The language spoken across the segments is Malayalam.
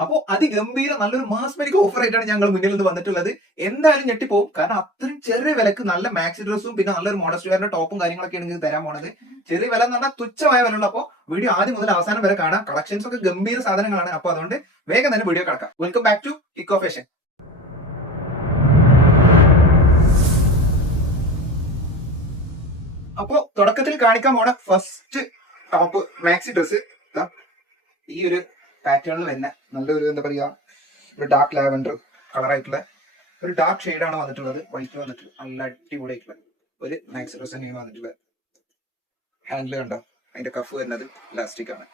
അപ്പോ അതിഗംഭീര നല്ലൊരു മാസ്മരിക ഓഫർ ആയിട്ടാണ് ഞങ്ങൾ മുന്നിൽ നിന്ന് വന്നിട്ടുള്ളത്. എന്തായാലും ഞെട്ടിപ്പോവും. കാരണം അത്രയും ചെറിയ വിലക്ക് നല്ല മാക്സി ഡ്രസ്സും പിന്നെ നല്ലൊരു മോഡസ്റ്റ് വെയറിന്റെ ടോപ്പും കാര്യങ്ങളൊക്കെയാണ് നിങ്ങൾക്ക് തരാൻ പോണത്. ചെറിയ വില എന്ന് പറഞ്ഞാൽ തുച്ഛമായ വില ഉള്ളൂ. അപ്പോ വീഡിയോ ആദ്യം മുതൽ അവസാനം വരെ കാണാം. കളക്ഷൻസ് ഒക്കെ ഗംഭീര സാധനങ്ങളാണ്. അപ്പൊ അതുകൊണ്ട് വേഗം തന്നെ വീഡിയോ കിടക്കാം. Welcome back to Eco Fashion. അപ്പോ തുടക്കത്തിൽ കാണിക്കാൻ പോണ ഫസ്റ്റ് ടോപ്പ് മാക്സി ഡ്രസ് ഈ ഒരു പാറ്റേണിൽ തന്നെ നല്ലൊരു എന്താ പറയാ ഒരു ഡാർക്ക് ലാവൻഡർ കളറായിട്ടുള്ള ഒരു ഡാർക്ക് ഷെയ്ഡാണ് വന്നിട്ടുള്ളത്. വൈറ്റ് വന്നിട്ട് നല്ല അടിപൊളിയായിട്ടുള്ള ഒരു മാക്സി ഡ്രസ് തന്നെയാണ് വന്നിട്ടുള്ളത്. ഹാൻഡിൽ കണ്ടോ, അതിന്റെ കഫ് വരുന്നത് പ്ലാസ്റ്റിക് ആണ്.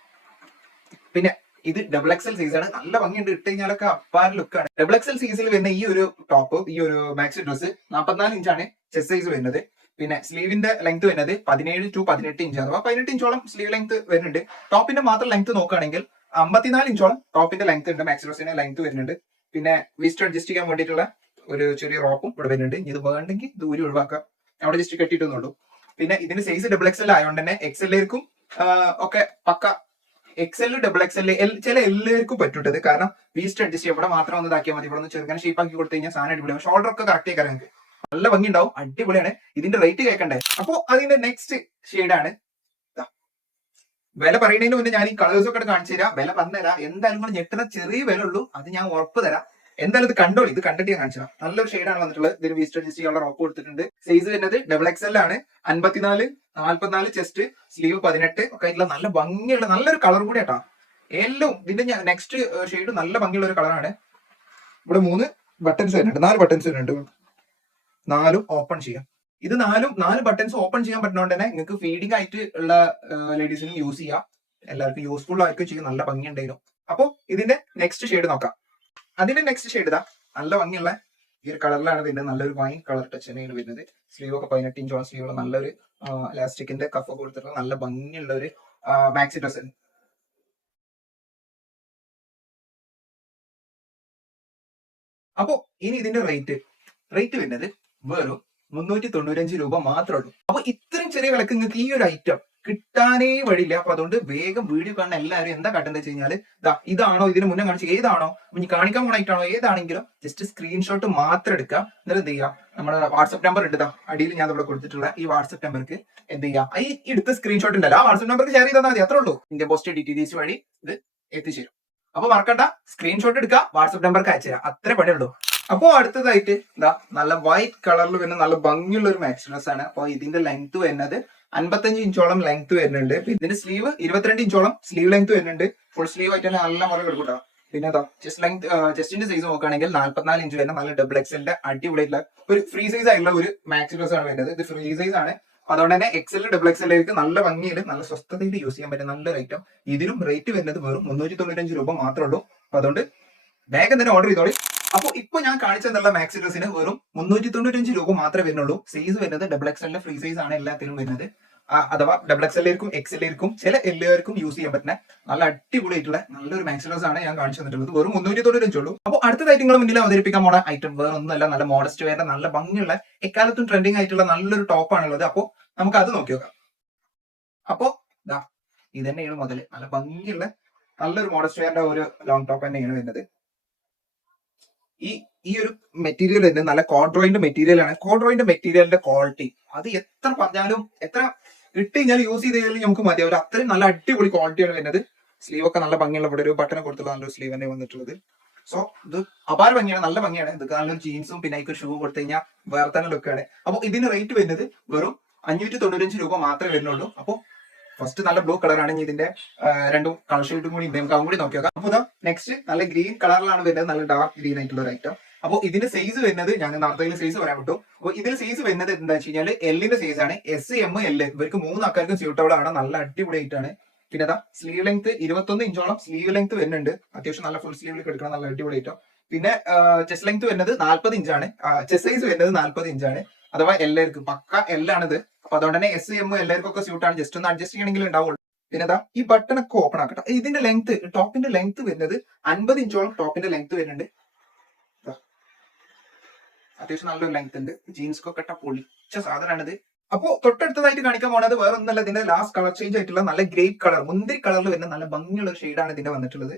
പിന്നെ ഇത് ഡബിൾ എക്സൽ സൈസ് ആണ്. നല്ല ഭംഗിയുണ്ട്, ഇട്ട് കഴിഞ്ഞാലൊക്കെ അപ്പാര ലുക്കാണ്. ഡബിൾ എക്സൽ സൈസിൽ വരുന്ന ഈ ഒരു ടോപ്പ്, ഈ ഒരു മാക്സി ഡ്രസ് 44 ഇഞ്ചാണ് ചെസ്റ്റ് സൈസ് വരുന്നത്. പിന്നെ സ്ലീവിന്റെ ലെങ്ത് വരുന്നത് 17 to 18 ഇഞ്ച്, അഥവാ 18 ഇഞ്ചോളം സ്ലീവ് ലെങ്ത് വരുന്നുണ്ട്. ടോപ്പിന്റെ മാത്രം ലെങ്ത് നോക്കുകയാണെങ്കിൽ 54 ഇഞ്ചോളം ടോപ്പിന്റെ ലെങ്ത് ഉണ്ട്. മാക്സി ഡ്രസ്സിന്റെ ലെങ്ത് വരുന്നുണ്ട്. പിന്നെ വിസ്റ്റ് അഡ്ജസ്റ്റ് ചെയ്യാൻ വേണ്ടിയിട്ടുള്ള ഒരു ചെറിയ റോപ്പും ഇവിടെ വരുന്നുണ്ട്. ഇത് വേണ്ടെങ്കിൽ ദൂരി ഒഴിവാക്കാം, അവിടെ ജസ്റ്റ് കെട്ടിയിട്ടുന്നുള്ളൂ. പിന്നെ ഇതിന്റെ സൈസ് ഡബിൾ എക്സൽ ആയതുകൊണ്ട് തന്നെ എക്സലിലേക്കും ഒക്കെ പക്ക എക്സൽ ഡബിൾ എക്സൽ ചില എല്ലാവർക്കും പറ്റൂട്ടത്. കാരണം വീസ്റ്റ് അഡ്ജസ്റ്റ് ചെയ്യാം, ഇവിടെ മാത്രം ഒന്ന് ഇതാക്കിയാൽ മതി. ഇവിടെ ഒന്ന് ചെറുങ്ങനെ ഷേപ്പ് ആക്കി കൊടുത്തു കഴിഞ്ഞാൽ സാധനം അടിപൊളിയാണ്. ഷോൾഡർ ഒക്കെ കറക്റ്റ് ആയി നിങ്ങൾക്ക് നല്ല ഭംഗി ഉണ്ടാവും, അടിപൊളിയാണ്. ഇതിന്റെ റേറ്റ് കേൾക്കണ്ടേ? അപ്പോ അതിന്റെ നെക്സ്റ്റ് ഷെയ്ഡാണ്. വില പറയുന്നതിന് മുന്നേ ഞാൻ ഈ കളേഴ്സ് ഒക്കെ കാണിച്ചു തരാം. വില പറഞ്ഞുതരാം. എന്തായാലും നിങ്ങൾ ഞെട്ടുന്ന ചെറിയ വില ഉള്ളൂ, അത് ഞാൻ ഉറപ്പ് തരാം. എന്തായാലും ഇത് കണ്ടോളൂ, ഇത് കണ്ടിട്ട് ഞാൻ കാണിച്ചു തരാം. നല്ലൊരു ഷെയ്ഡാണ് വന്നിട്ടുള്ളത്. ഇതിന് വീസ്റ്റ് അഡ്ജസ്റ്റ് ചെയ്യാനുള്ള റോപ്പ് കൊടുത്തിട്ടുണ്ട്. സൈസ് വരുന്നത് ഡബിൾ എക്സൽ ആണ്. 54, 44 ചെസ്റ്റ്, സ്ലീവ് 18 ഒക്കെ ആയിട്ടുള്ള നല്ല ഭംഗിയുള്ള നല്ലൊരു കളർ കൂടി കേട്ടോ. എല്ലാം ഇതിന്റെ നെക്സ്റ്റ് ഷെയ്ഡ് നല്ല ഭംഗിയുള്ള ഒരു കളറാണ്. ഇവിടെ 3 ബട്ടൺസ് വരുന്നുണ്ട്, 4 ബട്ടൺസ് വരുന്നുണ്ട്. 4 ഓപ്പൺ ചെയ്യാം. ഇത് 4 ബട്ടൺസ് ഓപ്പൺ ചെയ്യാൻ പറ്റുന്നതുകൊണ്ട് തന്നെ നിങ്ങൾക്ക് ഫീഡിംഗ് ആയിട്ട് ഉള്ള ലേഡീസിനും യൂസ് ചെയ്യാം. എല്ലാവർക്കും യൂസ്ഫുൾ ആയിരിക്കും ചെയ്യും. നല്ല ഭംഗി ഉണ്ടായിരുന്നു. അപ്പൊ ഇതിന്റെ നെക്സ്റ്റ് ഷെയ്ഡ് നോക്കാം. അതിന്റെ നെക്സ്റ്റ് ഷെയ്ഡ് ഇതാ നല്ല ഭംഗിയുള്ള ഈ ഒരു കളറിലാണ് വരുന്നത്. നല്ലൊരു വൈൻ കളർ ടച്ച് തന്നെയാണ് വരുന്നത്. സ്ലീവ് ഒക്കെ 18 ഇഞ്ചോളം സ്ലീവുള്ള നല്ലൊരു ഇലാസ്റ്റിക്കിന്റെ കഫ് ഒക്കെ കൊടുത്തിട്ടുള്ള നല്ല ഭംഗിയുള്ള ഒരു മാക്സി ഡ്രസ്. അപ്പോ ഇനി ഇതിന്റെ റേറ്റ് വരുന്നത് വെറും 395 രൂപ മാത്രമേ ഉള്ളൂ. അപ്പൊ ഇത്രയും ചെറിയ വിലക്ക് നിങ്ങൾക്ക് ഈ ഒരു ഐറ്റം കിട്ടാനേ വഴിയില്ല. അപ്പൊ അതുകൊണ്ട് വേഗം വീഡിയോ കാണുന്ന എല്ലാവരും എന്താ കാട്ടുന്നത് വെച്ച് കഴിഞ്ഞാൽ ഇതാണോ ഇതിന് മുന്നേ കാണിച്ച ഏതാണോ ഇനി കാണിക്കാൻ പോണ ഐറ്റാണോ ഏതാണെങ്കിലും ജസ്റ്റ് സ്ക്രീൻഷോട്ട് മാത്രം എടുക്കുക. എന്നിട്ട് എന്ത് ചെയ്യുക, നമ്മുടെ വാട്സ്ആപ്പ് നമ്പർ എടുത്താ അടിയിൽ ഞാൻ ഇവിടെ കൊടുത്തിട്ടുള്ള ഈ വാട്സ്ആപ്പ് നമ്പർക്ക് എന്ത് ചെയ്യുക, ഈ എടുത്ത സ്ക്രീൻഷോട്ട് ഉണ്ടല്ലോ ആ വാട്സ്ആപ്പ് നമ്പർക്ക് ഷെയർ ചെയ്താൽ മതി. അത്രേ ഉള്ളൂ. ഇന്ത്യൻ പോസ്റ്റ് DTDC വഴി ഇത് എത്തിച്ചേരും. അപ്പൊ മറക്കണ്ട, സ്ക്രീൻഷോട്ട് എടുക്കുക, വാട്സ്ആപ്പ് നമ്പർക്ക് അയച്ചു തരാം. അത്രേ പണിയുള്ളൂ. അപ്പോ അടുത്തതായിട്ട് നല്ല വൈറ്റ് കളറിൽ വരുന്ന നല്ല ഭംഗിയുള്ള ഒരു മാക്സി ഡ്രസ് ആണ്. അപ്പൊ ഇതിന്റെ ലെങ്ത് വരുന്നത് 55 ഇഞ്ചോളം ലെങ്ത് വരുന്നുണ്ട്. ഇതിന്റെ സ്ലീവ് 22 ഇഞ്ചോളം സ്ലീവ് ലെങ്ത് വരുന്നുണ്ട്. ഫുൾ സ്ലീവ് ആയിട്ട് തന്നെ നല്ല മുറ എടുക്കൂട്ടോ. പിന്നെ ചെസ്റ്റിന്റെ സൈസ് നോക്കുകയാണെങ്കിൽ 44 ഇഞ്ച് വരുന്ന നല്ല ഡബിൾ എക്സലിന്റെ അടിപൊളിയായിട്ടുള്ള ഒരു ഫ്രീ സൈസ് ആയിട്ടുള്ള ഒരു മാക്സി ഡ്രസ് ആണ് വരുന്നത്. ഇത് ഫ്രീ സൈസ് ആണ്. അതുകൊണ്ട് തന്നെ എക്സൽ ഡബിൾ എക്സലിലേക്ക് നല്ല ഭംഗിയിൽ നല്ല സ്വസ്ഥതയിൽ യൂസ് ചെയ്യാൻ പറ്റുന്ന നല്ലൊരു ഐറ്റം. ഇതിനും റേറ്റ് വരുന്നത് വെറും 395 രൂപ മാത്രമേ ഉള്ളൂ. അപ്പൊ അതുകൊണ്ട് വേഗം തന്നെ ഓർഡർ ചെയ്തോളി. അപ്പൊ ഇപ്പൊ ഞാൻ കാണിച്ചെന്നുള്ള മാക്സി ഡ്രസ്സിന് വെറും 395 രൂപ മാത്രമേ വരുന്നുള്ളൂ. സൈസ് വരുന്നത് ഡബിൾ എക്സലിന്റെ ഫ്രീ സൈസ് ആണ് എല്ലാത്തിനും വരുന്നത്. അഥവാ ഡബിൾ എക്സലിലേക്കും എക്സലിലേക്കും ചില എല്ലാവർക്കും യൂസ് ചെയ്യാൻ പറ്റുന്ന നല്ല അടിപൊളിയായിട്ടുള്ള നല്ലൊരു മാക്സി ഡ്രസ് ആണ് ഞാൻ കാണിച്ചു തന്നിട്ടുള്ളത്. വെറും 395 ഉള്ളൂ. അപ്പോൾ അടുത്തതായിട്ട് നിങ്ങൾ മുന്നിൽ അവതരിപ്പിക്കാൻ പോണ ഐറ്റം വേറെ ഒന്നുമല്ല, നല്ല മോഡസ്റ്റ് വേറെ നല്ല ഭംഗിയുള്ള എക്കാലത്തും ട്രെൻഡിങ് ആയിട്ടുള്ള നല്ലൊരു ടോപ്പാണുള്ളത്. അപ്പോൾ നമുക്ക് അത് നോക്കി നോക്കാം. അപ്പോ ഇത് തന്നെയാണ് മുതൽ നല്ല ഭംഗിയുള്ള നല്ലൊരു മോഡസ്റ്റ് വെയറിന്റെ ഒരു ലോങ് ടോപ്പ് തന്നെയാണ് വരുന്നത്. ഈ ഒരു മെറ്റീരിയൽ തന്നെ നല്ല കോഡ്രോയിന്റെ മെറ്റീരിയൽ ആണ്. കോഡ്രോയിന്റെ മെറ്റീരിയലിന്റെ ക്വാളിറ്റി അത് എത്ര പറഞ്ഞാലും എത്ര ഇട്ട് കഴിഞ്ഞാൽ യൂസ് ചെയ്ത് കഴിഞ്ഞാൽ നമുക്ക് മതിയാവില്ല. അത്രയും നല്ല അടിപൊളി ക്വാളിറ്റിയാണ് വരുന്നത്. സ്ലീവ് ഒക്കെ നല്ല ഭംഗിയുള്ള ഇവിടെ ഒരു ബട്ടൺ കൊടുത്തുള്ള നല്ലൊരു സ്ലീവ് തന്നെ വന്നിട്ടുള്ളത്. സോ ഇത് അപാര ഭംഗിയാണ്, നല്ല ഭംഗിയാണ്. ഇത് നല്ലൊരു ജീൻസും പിന്നെ ഒരു ഷൂ കൊടുത്തു കഴിഞ്ഞാൽ വേറെ തന്നെ ലുക്കാണ്. അപ്പൊ ഇതിന് റേറ്റ് വരുന്നത് വെറും 595 രൂപ മാത്രമേ വരുന്നുള്ളൂ. അപ്പൊ ഫസ്റ്റ് നല്ല ബ്ലൂ കളറാണ്. ഇതിന്റെ രണ്ടും കളർ ഷെയ്ഡും കൂടി ഉണ്ട്, നമുക്ക് അതും കൂടി നോക്കിയാൽ. അപ്പൊ നെക്സ്റ്റ് നല്ല ഗ്രീൻ കളറിലാണ് വരുന്നത്, നല്ല ഡാർക്ക് ഗ്രീൻ ആയിട്ടുള്ള ഒരു ഐറ്റം. അപ്പൊ ഇതിന്റെ സൈസ് വരുന്നത് ഞാൻ നേരത്തെ സൈസ് പറയാൻ പറ്റും. അപ്പൊ ഇതിൽ സൈസ് വരുന്നത് എന്താ വെച്ച് കഴിഞ്ഞാൽ എല്ലിന്റെ സൈസ് ആണ്. SML ഇവർക്ക് 3 ആൾക്കാർക്കും സ്യൂട്ടബിൾ ആണ്. നല്ല അടിപൊളി ആയിട്ടാണ്. പിന്നെ സ്ലീവ് ലെങ്ത് 21 ഇഞ്ചോളം സ്ലീവ് ലെങ്ത് വരുന്നുണ്ട്. അത്യാവശ്യം നല്ല ഫുൾ സ്ലീവിൽ എടുക്കണം, നല്ല അടിപൊളി ഐറ്റം. പിന്നെ ചെസ്റ്റ് ലെങ്ത് വരുന്നത് 40 ഇഞ്ചാണ്. ചെസ്റ്റ് സൈസ് വരുന്നത് 40 ഇഞ്ചാണ്. അഥവാ എല്ലാവർക്കും പക്ക എല്ലാണിത്. അപ്പൊ അതുകൊണ്ട് തന്നെ SM എല്ലാവർക്കും ഒക്കെ സ്യൂട്ടാണ്. ജസ്റ്റ് ഒന്ന് അഡ്ജസ്റ്റ് ചെയ്യണമെങ്കിൽ ഉണ്ടാവുള്ളൂ. പിന്നെ ഈ ബട്ടൺ ഒക്കെ ഓപ്പൺ ആക്കട്ടെ. ഇതിന്റെ ലെങ്ത് ടോപ്പിന്റെ ലെങ്ത് വരുന്നത് 50 ഇഞ്ചോളം ടോപ്പിന്റെ ലെങ്ത് വരുന്നുണ്ട്. അത്യാവശ്യം നല്ലൊരു ലെങ്ത് ഉണ്ട്. ജീൻസ്ക്കൊക്കെ ഇട്ട പൊളിച്ച സാധനമാണിത്. അപ്പോ തൊട്ടടുത്തതായിട്ട് കാണിക്കാൻ പോകുന്നത് വേറെ ഒന്നല്ല, ഇതിന്റെ ലാസ്റ്റ് കളർ ചേഞ്ച് ആയിട്ടുള്ള നല്ല ഗ്രേപ്പ് കളർ മുന്തിരി കളറിൽ വരുന്ന നല്ല ഭംഗിയുള്ള ഒരു ഷെയ്ഡാണ് ഇതിന്റെ വന്നിട്ടുള്ളത്.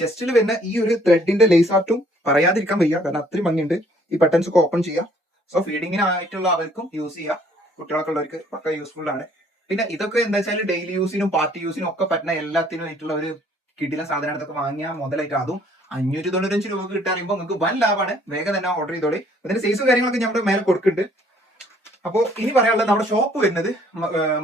ചെസ്റ്റിൽ വരുന്ന ഈ ഒരു ത്രെഡിന്റെ ലേസ് ആർട്ടും പറയാതിരിക്കാൻ വയ്യ, കാരണം അത്രയും ഭംഗിയുണ്ട്. ഈ ബട്ടൺസ് ഒക്കെ ഓപ്പൺ ചെയ്യാം. സോ ഫീഡിങ്ങിനായിട്ടുള്ള അവർക്കും യൂസ് ചെയ്യാം, കുട്ടികളൊക്കെ ഉള്ളവർക്ക് പക്ക യൂസ്ഫുൾ ആണ്. പിന്നെ ഇതൊക്കെ എന്താ വെച്ചാൽ ഡെയിലി യൂസിനും പാർട്ടി യൂസിനും ഒക്കെ പറ്റുന്ന എല്ലാത്തിനും ആയിട്ടുള്ള ഒരു കിടിലൻ സാധനമാണ്. ഇതൊക്കെ വാങ്ങിയാൽ മുതലായിട്ട് അതും 595 രൂപ കിട്ടാറിയുമ്പോൾ നിങ്ങൾക്ക് വൻ ലാഭമാണ്. വേഗം തന്നെ ഓർഡർ ചെയ്തോളി. അതിന്റെ സൈസും കാര്യങ്ങളൊക്കെ നമ്മുടെ മേലെ കൊടുക്കുന്നുണ്ട്. അപ്പോൾ ഇനി പറയാനുള്ളത് നമ്മുടെ ഷോപ്പ് വരുന്നത്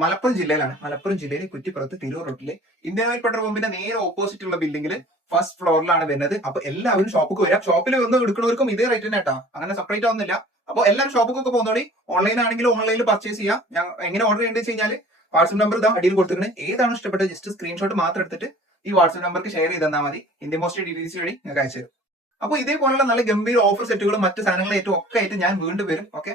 മലപ്പുറം ജില്ലയിലാണ്. മലപ്പുറം ജില്ലയിൽ കുറ്റിപ്പുറത്ത് തിരൂർ റോട്ടില് ഇന്ത്യൻ ഓയിൽ പെട്രോൾ പമ്പിന്റെ നേരെ ഓപ്പോസിറ്റ് ഉള്ള ബിൽഡിംഗിൽ ഫസ്റ്റ് ഫ്ലോറിലാണ് വരുന്നത്. അപ്പൊ എല്ലാവരും ഷോപ്പിൽ വരാം. ഷോപ്പിൽ വന്ന് എടുക്കുന്നവർക്കും ഇതേ റേറ്റ് തന്നെ കേട്ടോ, അങ്ങനെ സെപ്പറേറ്റ് ആവുന്നില്ല. അപ്പൊ എല്ലാവരും ഷോപ്പിലൊക്കെ പോകുന്നോളി. ഓൺലൈൻ ആണെങ്കിലും ഓൺലൈനിൽ പർച്ചേസ് ചെയ്യാം. ഞാൻ എങ്ങനെ ഓർഡർ ചെയ്യേണ്ടത് വെച്ച് കഴിഞ്ഞാൽ വാട്സ്ആപ്പ് നമ്പർ ഇതാ അടിയിൽ കൊടുത്തിട്ടുണ്ട്. ഏതാണ് ഇഷ്ടപ്പെട്ടത് ജസ്റ്റ് സ്ക്രീൻഷോട്ട് മാത്രം എടുത്തിട്ട് ഈ വാട്സ്ആപ്പ് നമ്പർക്ക് ഷെയർ ചെയ്ത് തന്നാൽ മതി. ഇന്ത്യൻ പോസ്റ്റ് DTDC വഴി നിങ്ങൾക്ക് അയച്ചു തരും. അപ്പോൾ ഇതേപോലുള്ള നല്ല ഗംഭീര ഓഫർ സെറ്റുകളും മറ്റു സാധനങ്ങളും ഏറ്റവും ഒക്കെ ആയിട്ട് ഞാൻ വീണ്ടും വരും. ഓക്കെ.